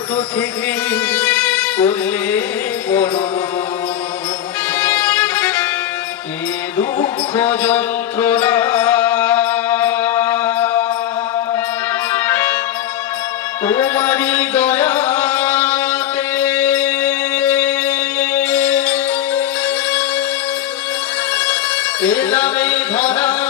ছোট থেকে করলে দুঃখ যন্ত্রণা। তোমারই দয়া এলামে ধরা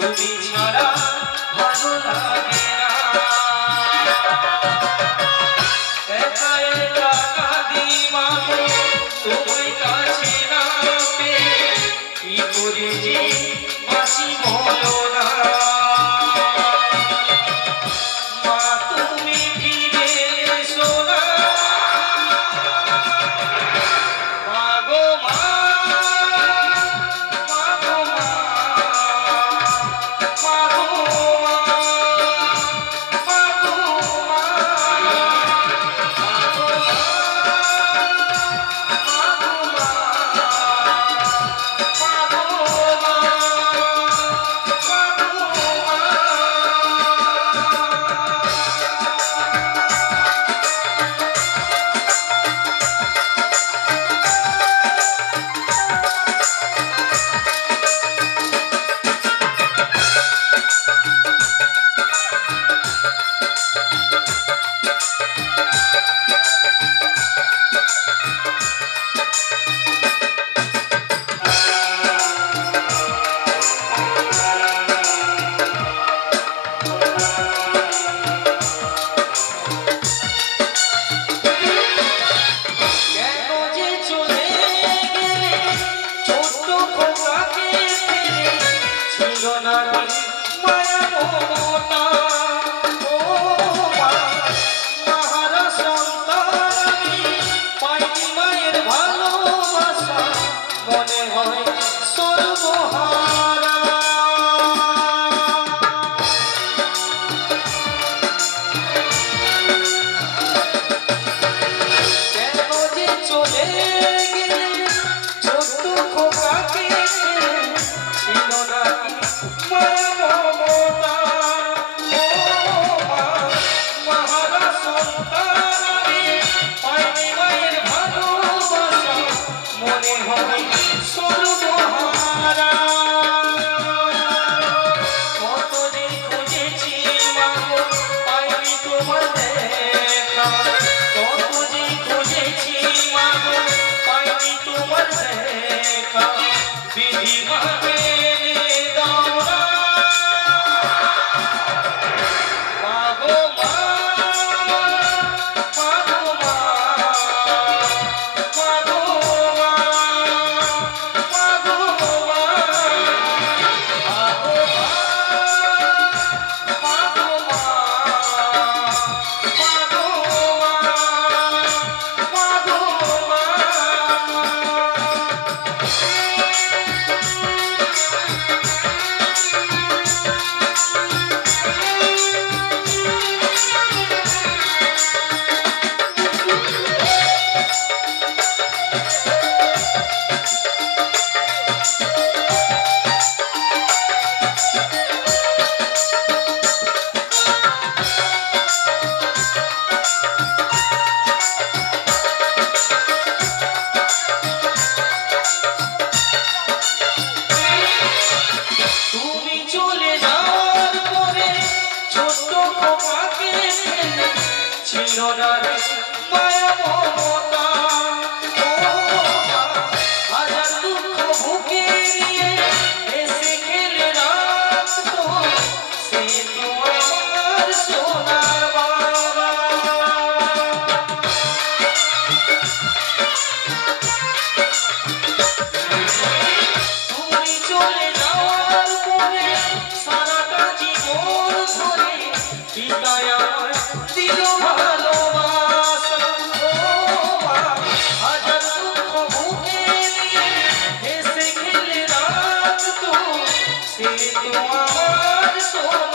তুমি ছাড়া ভালো লাগে না। একা একা কাঁদি মাগো তোমায় কাছে না পেয়ে কি করে যে বাঁচি বলো না হয় সর্বহার He সে তোমার